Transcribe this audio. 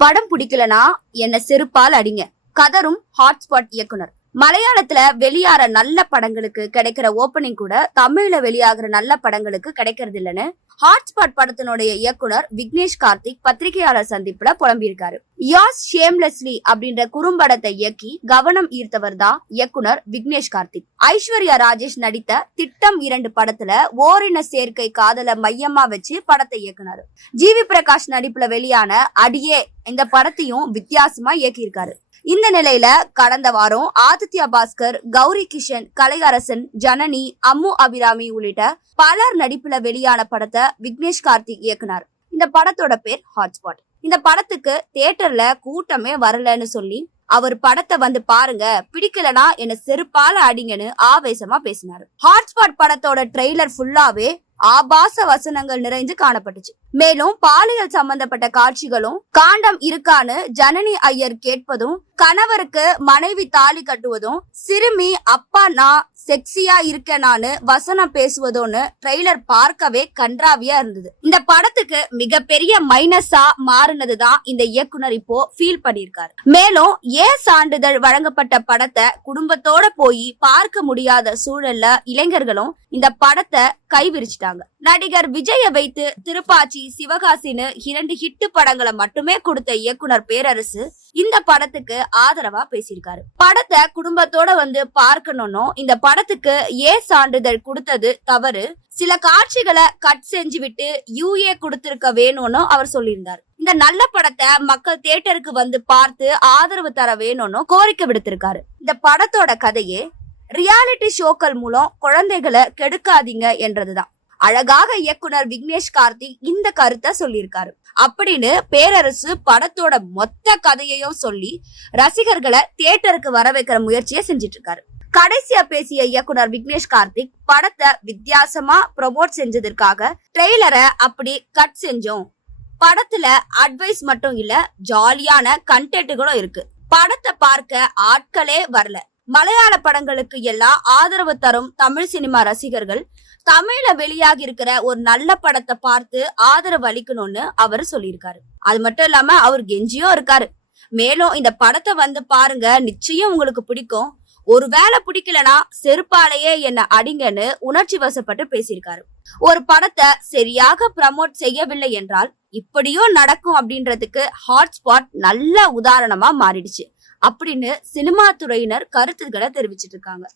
படம் பிடிக்கலனா என்ன செருப்பால் அடிங்க, கதரும் ஹாட்ஸ்பாட் இயக்குனர். மலையாளத்துல வெளியாற நல்ல படங்களுக்கு கிடைக்கிற ஓப்பனிங் கூட தமிழ்ல வெளியாகிற நல்ல படங்களுக்கு கிடைக்கிறது இல்லன்னு ஹாட்ஸ்பாட் படத்தினுடைய இயக்குனர் விக்னேஷ் கார்த்திக் பத்திரிகையாளர் சந்திப்புல புலம்பியிருக்காரு. யாஸ் ஷேம்லெஸ்லி அப்படின்ற குறும்படத்தை இயக்கி கவனம் ஈர்த்தவர் தான் இயக்குனர் விக்னேஷ் கார்த்திக். ஐஸ்வர்யா ராஜேஷ் நடித்த திட்டம் 2 படத்துல ஓரின சேர்க்கை காதல மையமா வச்சு படத்தை இயக்குனாரு. ஜிவி பிரகாஷ் நடிப்புல வெளியான அடியே இந்த படத்தையும் வித்தியாசமா இயக்கியிருக்காரு. இந்த நிலையில கடந்த வாரம் ஆதித்யா பாஸ்கர், கௌரி கிஷன், கலையரசன், ஜனனி, அம்மு அபிராமி உள்ளிட்ட பலர் நடிப்புல வெளியான படத்தை விக்னேஷ் கார்த்திக் இயக்குனார். இந்த படத்தோட பேர் ஹாட்ஸ்பாட். இந்த படத்துக்கு தியேட்டர்ல கூட்டமே வரலன்னு சொல்லி அவர் படத்தை வந்து பாருங்க, பிடிக்கலனா என்ன செருப்பால அடிங்கன்னு ஆவேசமா பேசினாரு. ஹாட்ஸ்பாட் படத்தோட ட்ரெய்லர் ஃபுல்லாவே ஆபாச வசனங்கள் நிறைந்து காணப்பட்டுச்சு. மேலும் பாலியல் சம்பந்தப்பட்ட காட்சிகளும், காண்டம் இருக்கான்னு ஜனனி ஐயர் கேட்பதும், கணவருக்கு மனைவி தாலி கட்டுவதும், சிறுமி அப்பா நான் செக்ஸியா இருக்கேனான்னு வசனம் பேசுவதோன்னு ட்ரெய்லர் பார்க்கவே கன்றாவியா இருந்தது. இந்த படத்துக்கு மிகப்பெரிய மைனஸா மாறினதுதான் இந்த இயக்குனர் இப்போ ஃபீல் பண்ணிருக்காரு. மேலும் சான்றிதழ் வழங்கப்பட்ட படத்தை குடும்பத்தோட போய் பார்க்க முடியாத சூழல்ல இளைஞர்களும் இந்த படத்தை கைவிரிச்சிட்டாங்க. நடிகர் விஜய வைத்து திருப்பாச்சி, சிவகாசின்னு 2 ஹிட் படங்களை மட்டுமே கொடுத்த இயக்குனர் பேரரசு இந்த படத்துக்கு ஆதரவா பேசியிருக்காரு. படத்தை குடும்பத்தோட வந்து பார்க்கணும்னு இந்த படத்துக்கு சான்றிதழ் கொடுத்தது தவறு, சில காட்சிகளை கட் செஞ்சு விட்டு UA கொடுத்திருக்க வேணும்னு அவர் சொல்லியிருந்தார். இந்த நல்ல படத்தை மக்கள் தியேட்டருக்கு வந்து பார்த்து ஆதரவு தர வேணும்னு கோரிக்கை விடுத்திருக்காரு. இந்த படத்தோட கதையே ரியாலிட்டி ஷோக்கள் மூலம் குழந்தைகளை கெடுக்காதீங்க என்றதுதான். அழகாக இயக்குனர் விக்னேஷ் கார்த்திக் இந்த கருத்தை சொல்லியிருக்காரு. அப்படின்னு பேரரசு படத்தோட மொத்த கதையையும் சொல்லி ரசிகர்களை தியேட்டருக்கு வர வைக்கிற முயற்சியை செஞ்சிட்டு இருக்காரு. கடைசியா பேசிய இயக்குனர் விக்னேஷ் கார்த்திக் படத்தை வித்தியாசமா ப்ரொமோட் செஞ்சதற்காக ட்ரெய்லரை அப்படி கட் செஞ்சோம். படத்துல அட்வைஸ் மட்டும் இல்ல, ஜாலியான கண்டென்ட்களும் இருக்கு. படத்தை பார்க்க ஆட்களே வரல. மலையாள படங்களுக்கு எல்லாம் ஆதரவு தரும் தமிழ் சினிமா ரசிகர்கள் தமிழ்ல வெளியாகி இருக்கிற ஒரு நல்ல படத்தை பார்த்து ஆதரவு அளிக்கணும்னு அவர் சொல்லியிருக்காரு. அது மட்டும் இல்லாம அவர் கெஞ்சியும் இருக்காரு. மேலும் இந்த படத்தை வந்து பாருங்க, நிச்சயம் உங்களுக்கு பிடிக்கும், ஒருவேளை பிடிக்கலனா செருப்பாலேயே என்ன அடிங்கன்னு உணர்ச்சி வசப்பட்டு பேசியிருக்காரு. ஒரு படத்தை சரியாக ப்ரமோட் செய்யவில்லை என்றால் இப்படியும் நடக்கும் அப்படின்றதுக்கு ஹாட்ஸ்பாட் நல்ல உதாரணமா மாறிடுச்சு அப்படின்னு சினிமா துறையினர் கருத்துக்களை தெரிவிச்சிட்டு இருக்காங்க.